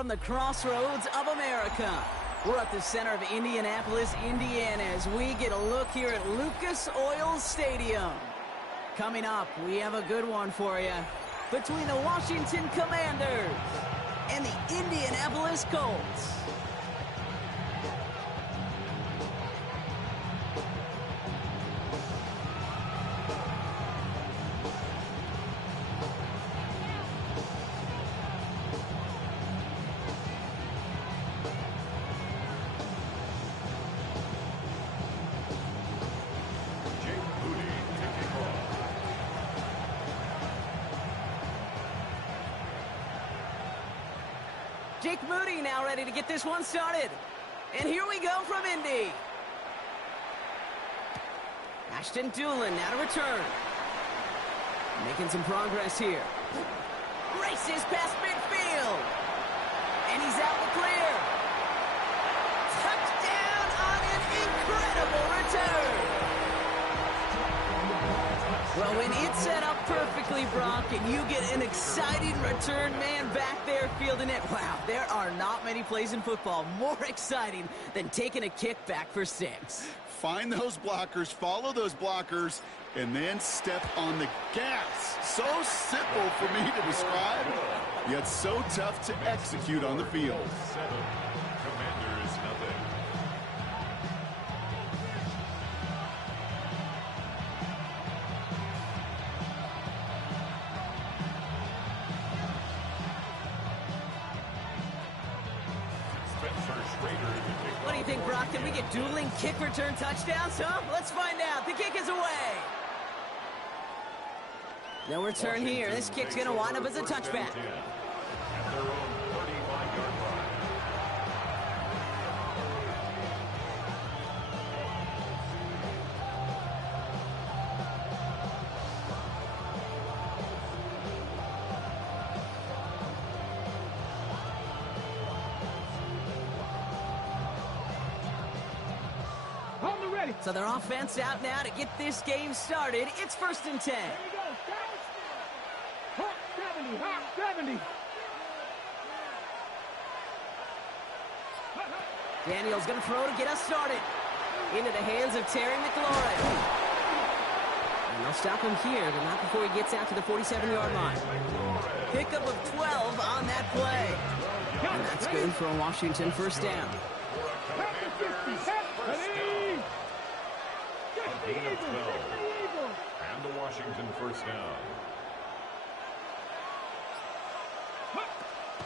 from the crossroads of America. We're at the center of Indianapolis, Indiana, as we get a look here at Lucas Oil Stadium. Coming up, we have a good one for you between the Washington Commanders and the Indianapolis Colts. Jake Moody now ready to get this one started. And here we go from Indy. Ashton Doolin now to return. Making some progress here. Races past midfield. And he's out the clear. Touchdown on an incredible return. Well, when it's set up perfectly, Brock, and you get an exciting return man back there fielding it, wow, there are not many plays in football more exciting than taking a kick back for 6. Find those blockers, follow those blockers, and then step on the gas. So simple for me to describe, yet so tough to execute on the field. 7. Commanders, nothing. What do you think, Brock? Can we get dueling kick return touchdowns, huh? Let's find out. The kick is away. No return here. This kick's going to wind up as a touchback. At their own 35-yard line. So their offense out now to get this game started. It's 1st and 10. Here we go. Hot 70, hot 70. Daniel's going to throw to get us started. Into the hands of Terry McLaurin. And they'll stop him here, but not before he gets out to the 47-yard line. Pickup of 12 on that play. And that's good for a Washington first down. A gain of 12. And the Washington first down.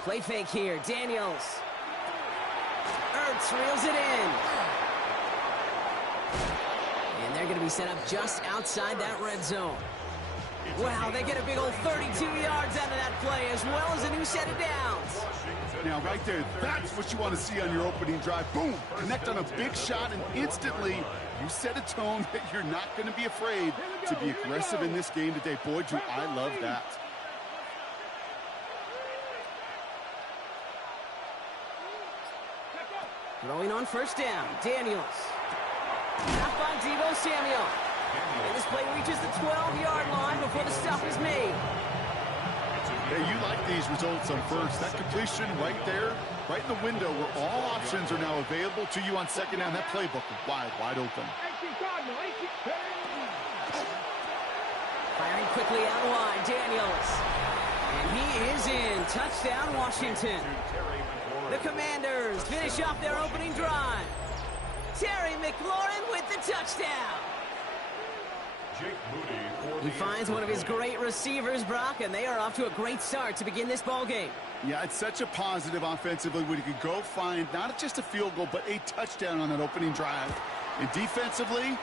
Play fake here. Daniels. Ertz reels it in. And they're going to be set up just outside that red zone. Wow, they get a big old 32 yards out of that play, as well as a new set of downs. Now, right there, that's what you want to see on your opening drive. Boom! Connect on a big shot, and instantly you set a tone that you're not going to be afraid to be aggressive in this game today. Boy, do I love that. Throwing on first down, Daniels. Not by Deebo Samuel. And this play reaches the 12-yard line before the stop is made. Hey, you like these results on first. That completion right there, right in the window where all options are now available to you on second down. That playbook is wide open. Firing quickly out wide, Daniels. And he is in. Touchdown, Washington. The Commanders finish off their opening drive. Terry McLaurin with the touchdown. He finds one of his great receivers, Brock, and they are off to a great start to begin this ball game. Yeah, it's such a positive offensively when you can go find not just a field goal, but a touchdown on that opening drive. And defensively,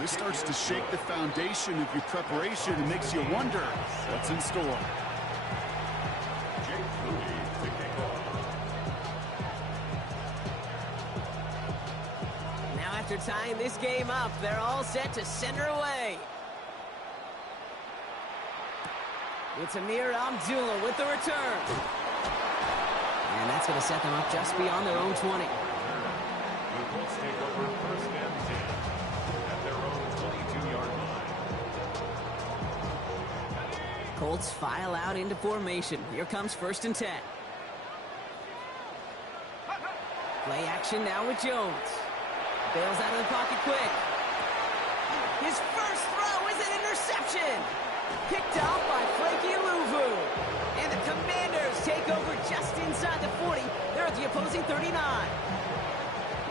this starts to shake the foundation of your preparation and makes you wonder what's in store. Now after tying this game up, they're all set to center away. It's Amir Abdullah with the return. And that's going to set them up just beyond their own 20. The Colts take over 1st and 10 at their own 22-yard line. Colts file out into formation. Here comes 1st and 10. Play action now with Jones. Bails out of the pocket quick. His first throw is an interception. Picked off by Frankie Louvu. And the Commanders take over just inside the 40. They're at the opposing 39.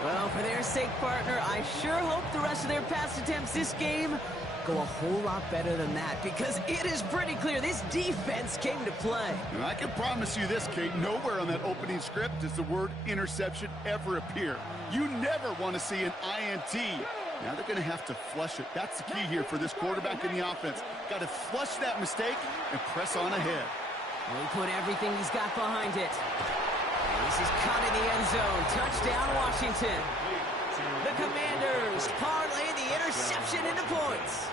Well, for their sake, partner, I sure hope the rest of their pass attempts this game go a whole lot better than that, because it is pretty clear this defense came to play. And I can promise you this, Kate, nowhere on that opening script does the word interception ever appear. You never want to see an INT. Now they're going to have to flush it. That's the key here for this quarterback in the offense. Got to flush that mistake and press on ahead. He put everything he's got behind it. And this is caught in the end zone. Touchdown, Washington. The Commanders parlay the interception into points.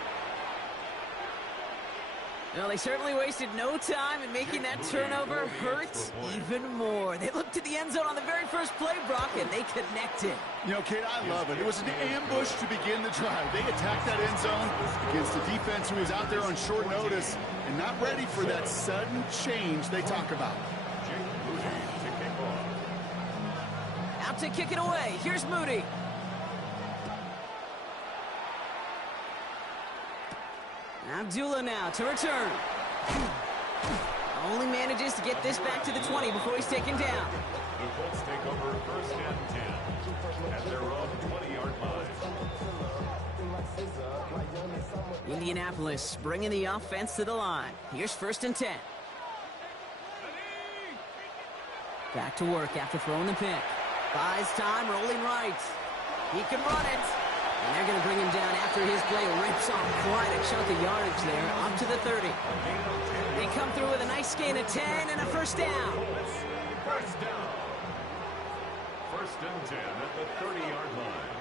Well, they certainly wasted no time in making that turnover hurt even more. They looked to the end zone on the very first play, Brock, and they connected. You know, Kate, I love it. It was an ambush to begin the drive. They attacked that end zone against a defense who was out there on short notice and not ready for that sudden change they talk about. Out to kick it away. Here's Moody. Abdullah now to return. Only manages to get this back to the 20 before he's taken down. The Colts take over first and 10 at their own 20-yard line. Indianapolis bringing the offense to the line. Here's first and 10. Back to work after throwing the pick. Buys time, rolling right. He can run it. And they're going to bring him down after his play rips off quite a chunk of yardage there, up to the 30. They come through with a nice gain of 10 and a first down. First down. First and 10 at the 30-yard line.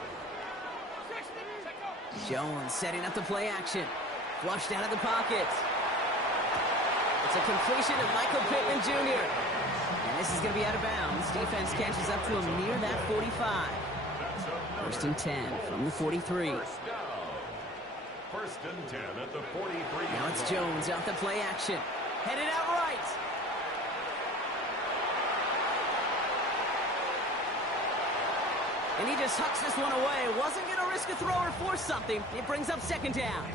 Jones setting up the play action. Flushed out of the pocket. It's a completion of Michael Pittman Jr. And this is going to be out of bounds. Defense catches up to him near that 45. First and 10 from the 43. First and 10 at the 43. Now it's Jones out the play action. Headed out right. And he just hucks this one away. Wasn't going to risk a throw or force something. It brings up second down.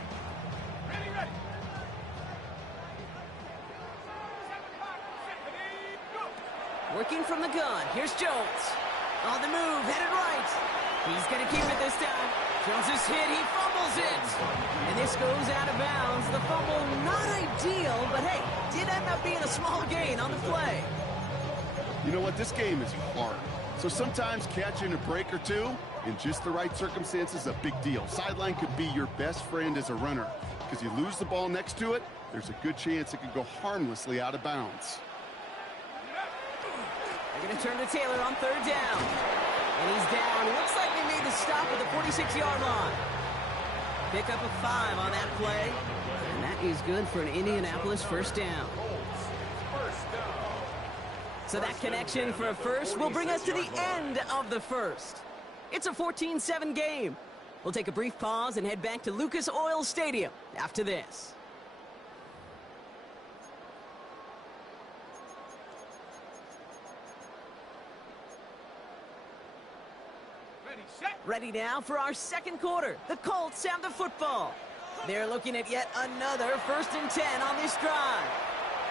Ready. Working from the gun. Here's Jones. On the move, headed right. He's going to keep it this time. Jones is hit, he fumbles it. And this goes out of bounds. The fumble, not ideal, but hey, did end up being a small gain on the play. You know what? This game is hard. So sometimes catching a break or two in just the right circumstances is a big deal. Sideline could be your best friend as a runner, because you lose the ball next to it, there's a good chance it could go harmlessly out of bounds. They're going to turn to Taylor on third down. And he's down. Looks like they made the stop at the 46-yard line. Pick up a 5 on that play. And that is good for an Indianapolis first down. So that connection for a first will bring us to the end of the first. It's a 14-7 game. We'll take a brief pause and head back to Lucas Oil Stadium after this. Ready now for our second quarter. The Colts have the football. They're looking at yet another first and 10 on this drive.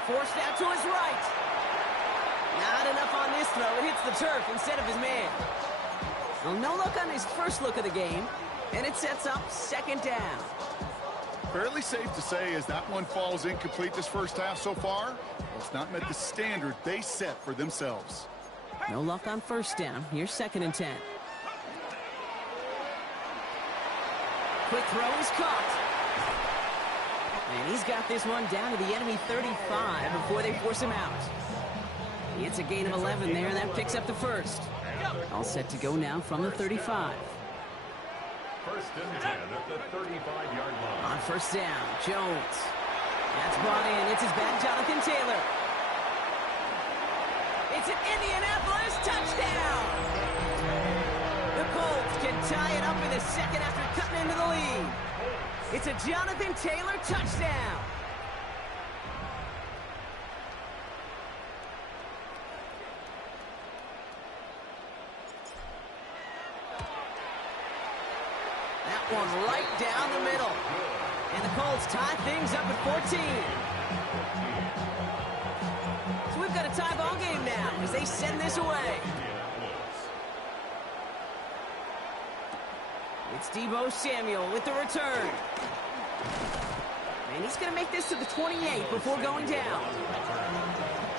Forced out to his right. Not enough on this throw. It hits the turf instead of his man. Well, no look on his first look of the game, and it sets up second down. Fairly safe to say as that one falls incomplete this first half so far, it's not met the standard they set for themselves. No luck on first down. Here's second and 10. Quick throw is caught. And he's got this one down to the enemy 35 before they force him out. He hits a gain of 11 there, and that picks up the first. All set to go now from the 35. First and 10 at the 35-yard line. On first down, Jones. That's brought in. It's his back, Jonathan Taylor. It's an Indianapolis touchdown! The Colts can tie it up in the second after cutting into the lead. It's a Jonathan Taylor touchdown. One right down the middle. And the Colts tie things up at 14. So we've got a tie ball game now as they send this away. It's Deebo Samuel with the return. And he's going to make this to the 28 before going down.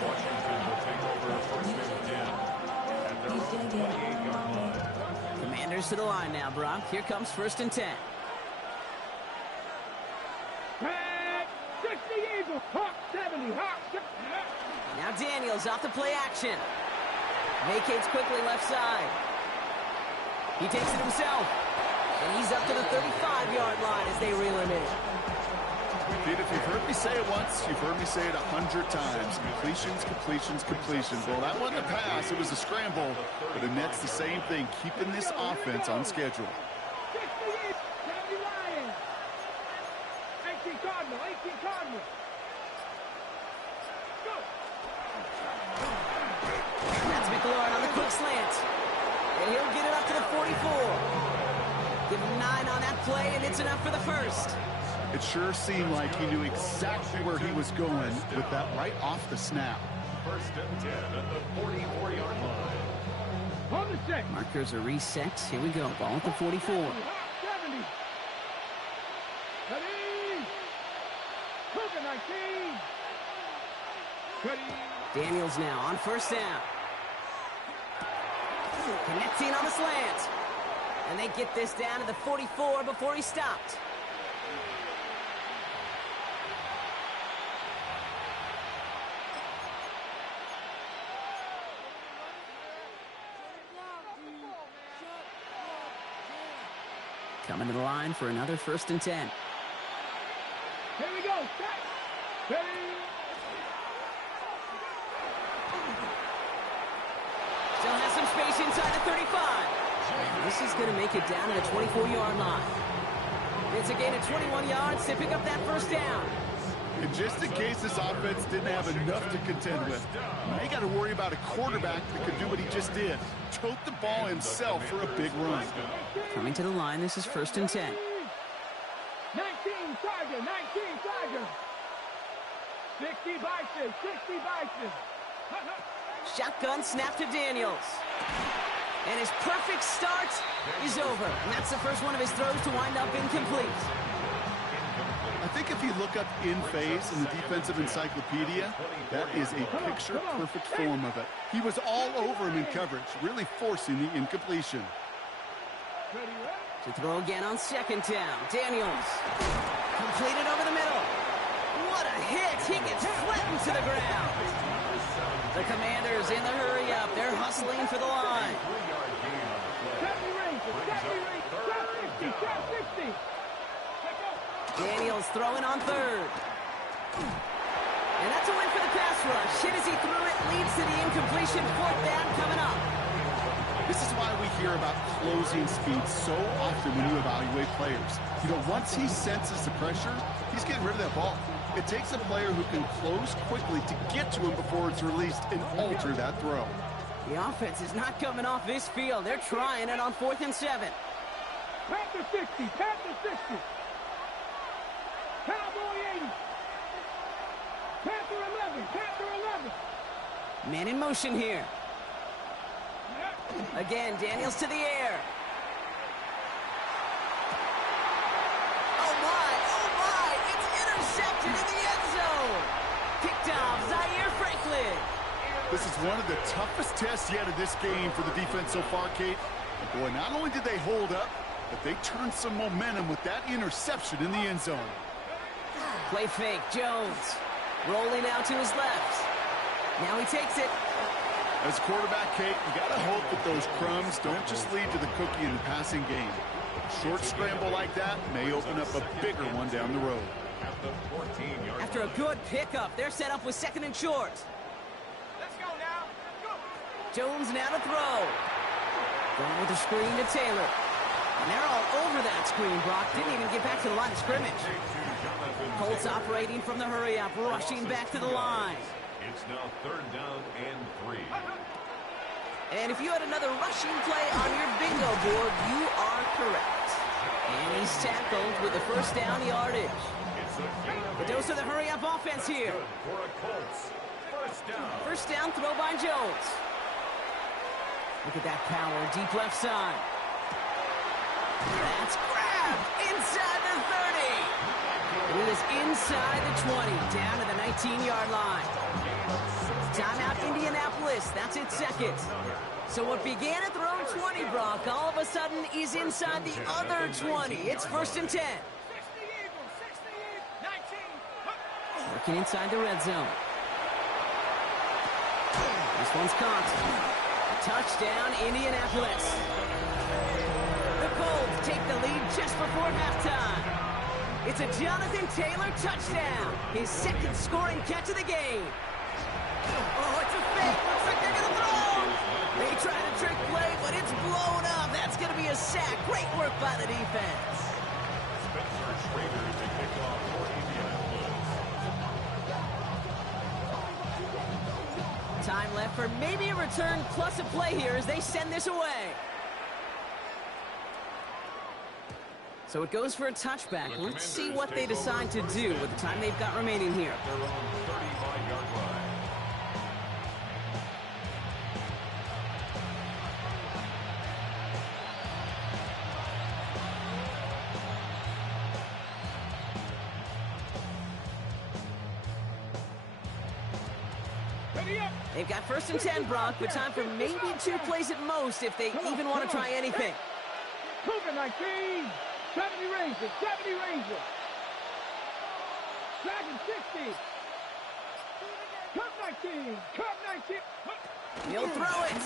Washington will take over first and 10 at their own 28-yard line. Commanders to the line now, Brock. Here comes first and 10. 60 Eagles, Hawk 70, Hawk 60. Now Daniels off the play action. Vacates quickly left side. He takes it himself. And he's up to the 35-yard line as they reel him in. Dude, if you've heard me say it once, you've heard me say it 100 times. Completions, completions, completions. Well, that wasn't a pass. It was a scramble. But the Nets, the same thing, keeping this offense on schedule. 60 Eagles, 70 Lions. 18 Cardinal, 18 Cardinal. Go. That's McLaurin on the quick slant. And he'll get it up to the 44. Give him 9 on that play, and it's enough for the first. It sure seemed like he knew exactly where he was going with that right off the snap. First and 10 at the 44-yard line. On the set. Markers are reset. Here we go. Ball at the 44. 70. Ready. Cougar 19. Ready. Daniels now on first down. Connecting on the slant. And they get this down to the 44 before he stopped. Coming to the line for another first and 10. Here we go. Set. Ready. Still has some space inside the 35. This is going to make it down to the 24-yard line. It's a gain of 21 yards to pick up that first down. And just in case this offense didn't have enough to contend with, now you got to worry about a quarterback that could do what he just did. Tote the ball himself for a big run. Coming to the line, this is first and 10. 19 Tiger, 19 Tiger. 60 Bison, 60 Bison. Shotgun snap to Daniels. And his perfect start is over. And that's the first one of his throws to wind up incomplete. I think if you look up in phase in the defensive encyclopedia, that is a picture-perfect form of it. He was all over him in coverage, really forcing the incompletion. To throw again on second down. Daniels. Completed over the middle. What a hit. He gets flattened to the ground. The Commanders in the hurry up. They're hustling for the line. Daniels throwing on third. And that's a win for the pass rush. Hit as he threw it, leads to the incompletion. Fourth down coming up. This is why we hear about closing speed so often when you evaluate players. You know, once he senses the pressure, he's getting rid of that ball. It takes a player who can close quickly to get to him before it's released and alter that throw. The offense is not coming off this field. They're trying it on 4th and 7. Panther 60, Panther 60. Cowboy 80. Panther 11, Panther 11. Man in motion here. Again, Daniels to the air. Oh my, it's intercepted in the end zone. Picked off Zaire Franklin. This is one of the toughest tests yet in this game for the defense so far, Kate. And boy, not only did they hold up, but they turned some momentum with that interception in the end zone. Play fake, Jones. Rolling out to his left. Now he takes it. As quarterback, Kate, you got to hope that those crumbs don't just lead to the cookie in the passing game. A short scramble like that may open up a bigger one down the road. After a good pickup, they're set up with second and short. Let's go now. Go. Jones now to throw. Going with the screen to Taylor. And they're all over that screen, Brock. Didn't even get back to the line of scrimmage. Colts operating from the hurry-up, rushing back to the line. It's now 3rd down and 3. And if you had another rushing play on your bingo board, you are correct. And he's tackled with the first down yardage. The dose of the hurry-up offense here. For a Colts. First down throw by Jones. Look at that power, deep left side. That's grabbed inside the 30. He was inside the 20, down to the 19-yard line. Timeout Indianapolis, that's its second. So what began at their own 20, Brock, all of a sudden is inside the other 20. It's 1st and 10. Working inside the red zone. This one's caught. Touchdown, Indianapolis. The Colts take the lead just before halftime. It's a Jonathan Taylor touchdown, his second scoring catch of the game. Oh, it's a fake. Looks like they're going to throw. They try to trick play, but it's blown up. That's going to be a sack. Great work by the defense. Spencer Schrader to kick off for Indianapolis. Time left for maybe a return plus a play here as they send this away. So it goes for a touchback. Let's see what they decide to do with the time they've got remaining here. Their own 35-yard line. They've got 1st and 10, Brock, but time for maybe 2 plays at most if they even want to try anything. Cougar 19, 70 Rangers, 70 Rangers. Dragon 60. Cup 19, Cup 19. He'll throw it.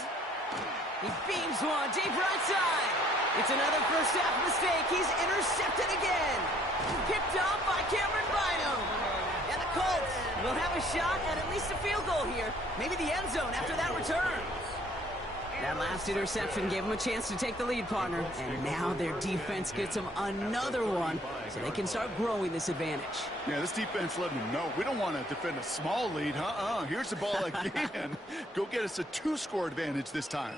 He beams one, deep right side. It's another first half mistake. He's intercepted again. Picked off by Cameron Bynum. And the Colts will have a shot at least a field goal here. Maybe the end zone after that return. That last interception gave them a chance to take the lead, partner. And now their defense gets them another one so they can start growing this advantage. Yeah, this defense letting them know we don't want to defend a small lead. Here's the ball again. Go get us a 2-score advantage this time.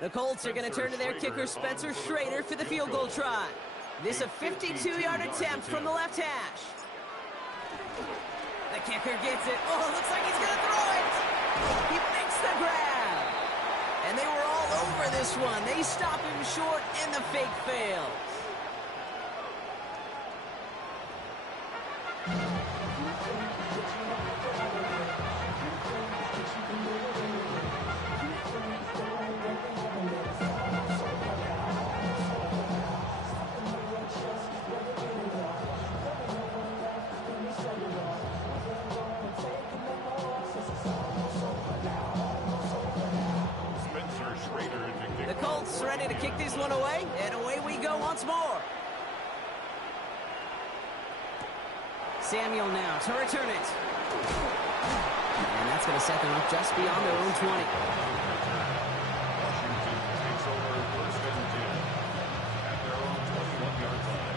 The Colts are going to turn to their kicker, Spencer Schrader, for the field goal try. This a 52-yard attempt from the left hash. The kicker gets it. Oh, looks like he's going to throw it. He makes the grab. And they were all over this one. They stop him short, and the fake fails. The Colts ready to kick this one away, and away we go once more. Samuel now to return it. And that's going to set them up just beyond their own 20. Washington takes over 1st and 10 at their own 21-yard line.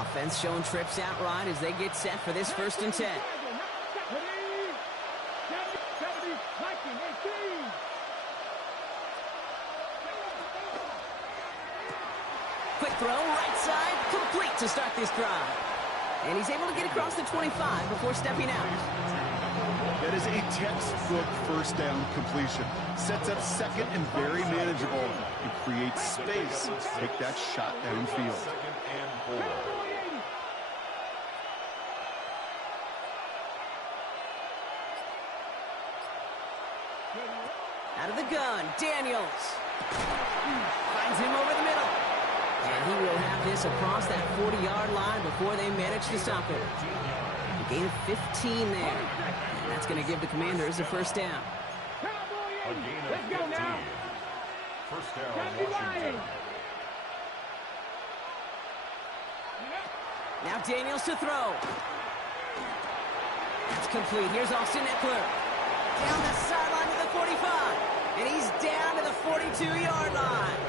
Offense showing trips out right as they get set for this 1st and 10. Quick throw, right side, complete to start this drive. And he's able to get across the 25 before stepping out. That is a textbook first down completion. Sets up second and very manageable and creates space. Take that shot downfield. 2nd and 4. Out of the gun, Daniels. Finds him over the middle. And he will have this across that 40-yard line before they manage to stop it. A gain of 15 there. And that's going to give the Commanders a first down. A gain of 15. First down, Washington. Now Daniels to throw. That's complete. Here's Austin Eckler. Down the sideline to the 45. And he's down to the 42-yard line.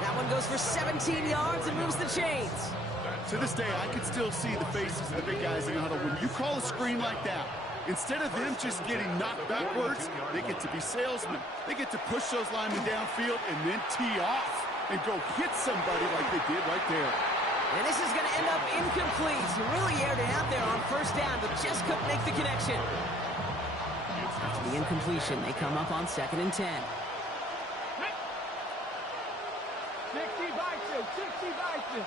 That one goes for 17 yards and moves the chains. To this day, I can still see the faces of the big guys in the huddle. When you call a screen like that, instead of them just getting knocked backwards, they get to be salesmen. They get to push those linemen downfield and then tee off and go hit somebody like they did right there. And this is going to end up incomplete. He really aired it out there on first down, but just couldn't make the connection. After the incompletion, they come up on 2nd and 10. 60 Bison, 60 Bison.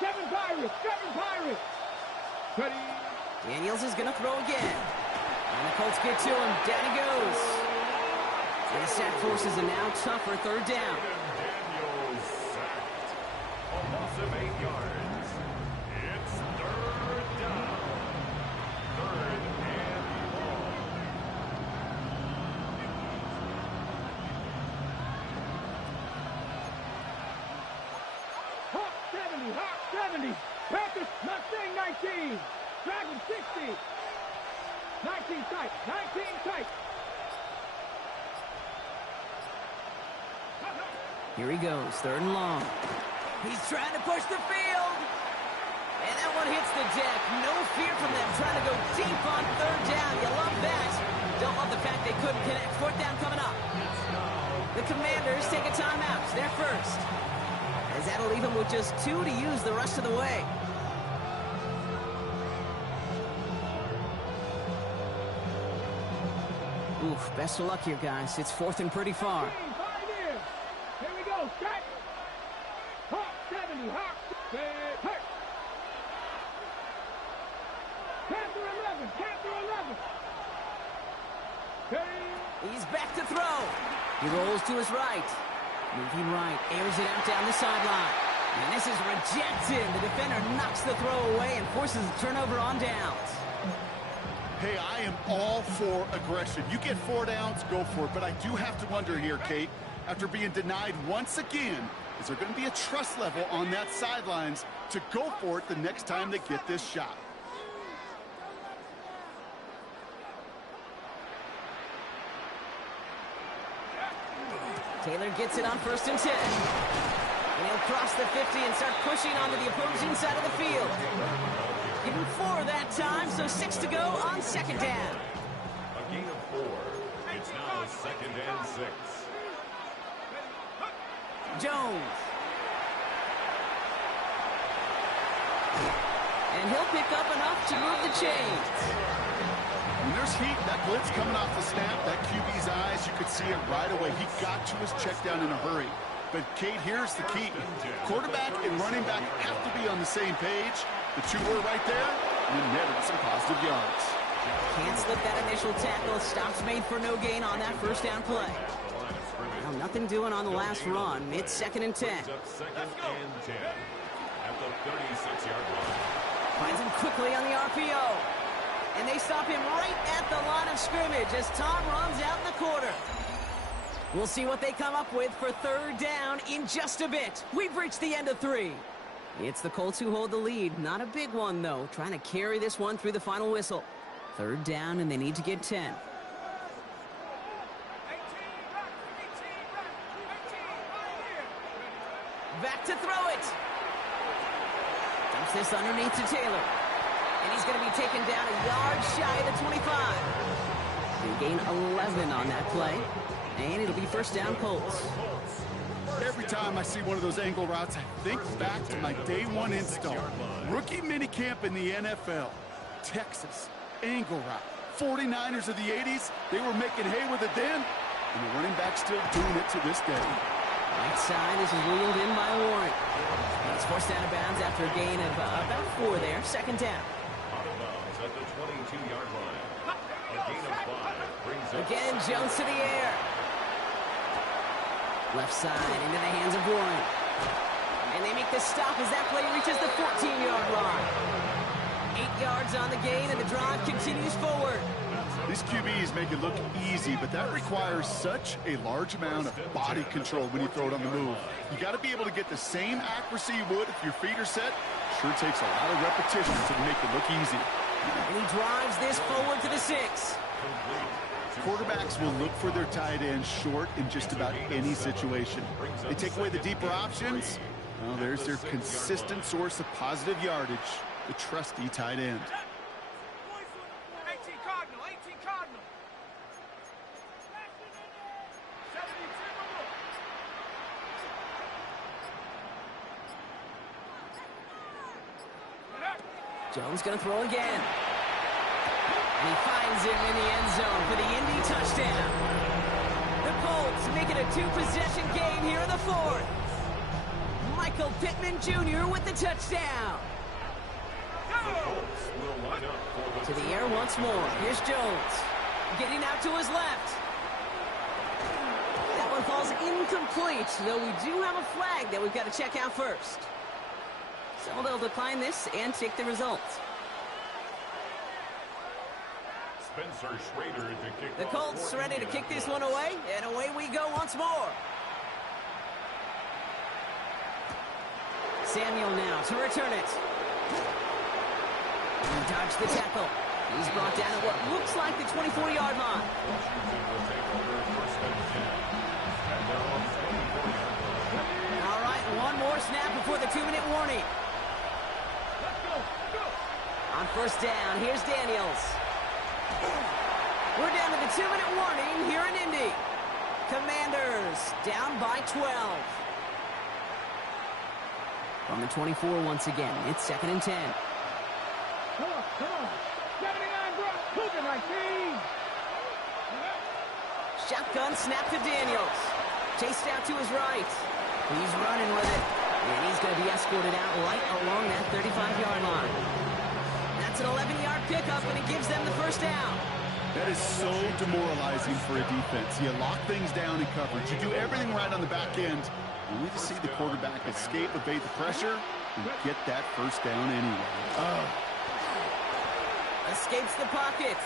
7 Pirates, 7 Pirates. Ready. Daniels is going to throw again. And the Colts get to him. Down he goes. And the sack forces a now tougher 3rd down. Daniels sacked. A loss of 8 yards. It's 3rd down. 3rd and long. Hawk 70, Hawk 70. Panthers, Mustang 19. Dragon 60. 19 tight, 19 tight. Here he goes, 3rd and long. He's trying to push the field. And that one hits the deck. No fear from them, trying to go deep on 3rd down. You love that. Don't love the fact they couldn't connect. 4th down coming up. The Commanders take a timeout. They're first. As that'll leave them with just 2 to use the rest of the way. Oof, best of luck here, guys. It's 4th and pretty far. Here we go, set. Hawk 70, Hawk. Hey. Panther 11, Panther 11. Hey. He's back to throw. He rolls to his right. Moving right, airs it out down the sideline. And this is rejected. The defender knocks the throw away and forces a turnover on downs. Hey, I am all for aggression. You get 4 downs, go for it. But I do have to wonder here, Kate, after being denied once again, is there going to be a trust level on that sidelines to go for it the next time they get this shot? Taylor gets it on 1st and 10. And he'll cross the 50 and start pushing onto the opposing side of the field. Give him 4 that time, so 6 to go on 2nd down. A gain of 4. It's now 2nd and 6. Jones. And he'll pick up enough to move the chains. When there's heat, that blitz coming off the snap, that QB's eyes, you could see it right away. He got to his check down in a hurry. But, Kate, here's the key. Quarterback and running back have to be on the same page. The 2 were right there, and then netted some positive yards. Can't slip that initial tackle. Stops made for no gain on that 1st down play. Well, nothing doing on the last run. It's 2nd and 10. 2nd and 10 at the 36-yard line. Finds him quickly on the RPO. And they stop him right at the line of scrimmage as Tom runs out in the quarter. We'll see what they come up with for 3rd down in just a bit. We've reached the end of 3. It's the Colts who hold the lead. Not a big one, though. Trying to carry this one through the final whistle. 3rd down, and they need to get 10. Back to throw it. Dumps this underneath to Taylor. And he's going to be taken down a yard shy of the 25. They gain 11 on that play. And it'll be 1st down Colts. Every time I see one of those angle routes, I think back to my day 1 install. Rookie minicamp in the NFL. Texas, angle route. 49ers of the 80s, they were making hay with it then. And the running back's still doing it to this day. Right side, this is wheeled in by Warren. He's forced out of bounds after a gain of about 4 there. 2nd down. Out of bounds at the 22-yard line. A gain of 5 brings up Again, Jones to the air. Left side into the hands of Warren. And they make the stop as that play reaches the 14-yard line. 8 yards on the gain, and the drive continues forward. These QBs make it look easy, but that requires such a large amount of body control when you throw it on the move. You got to be able to get the same accuracy you would if your feet are set. Sure takes a lot of repetitions to make it look easy. And he drives this forward to the 6. Quarterbacks will look for their tight end short in just about any situation. They take away the deeper options, Well, there's their consistent source of positive yardage, the trusty tight end. 18 Cardinal, 18 Cardinal. 72. Jones going to throw again. And he finds him in the end zone for the Indy touchdown. The Colts make it a two-possession game here in the fourth. Michael Pittman Jr. with the touchdown. To the air once more. Here's Jones. Getting out to his left. That one falls incomplete, though we do have a flag that we've got to check out first. So they'll decline this and take the results. Spencer Schrader to kick The Colts ready to kick this one away, and away we go once more. Samuel now to return it. He dodged the tackle. He's brought down at what looks like the 24-yard line. All right, one more snap before the 2-minute warning. On first down, here's Daniels. We're down to the 2-minute warning here in Indy. Commanders down by 12. From the 24 once again, it's 2nd and 10. Come on. 79, bro. Cougar 19. Shotgun snap to Daniels. Chased out to his right. He's running with it. And he's going to be escorted out right along that 35-yard line. That's an 11-yard pickup, and it gives them the first down. That is so demoralizing for a defense. You lock things down in coverage. You do everything right on the back end. Only to see the quarterback escape, evade the pressure, and get that first down anyway. Escapes the pocket.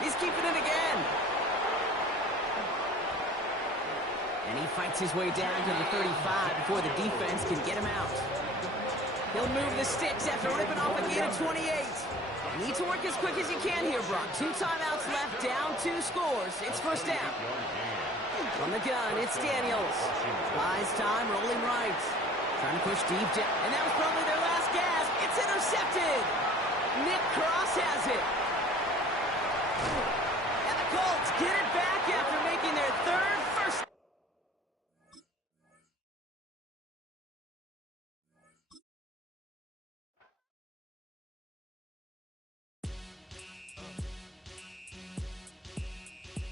He's keeping it again. And he fights his way down to the 35 before the defense can get him out. He'll move the sticks after ripping off a gain of 28. Need to work as quick as he can here, Brock. 2 timeouts left, down 2 scores. It's first down. From the gun, it's Daniels. Buys time, rolling right. Trying to push deep down. And that was probably their last gasp. It's intercepted. Nick Cross has it.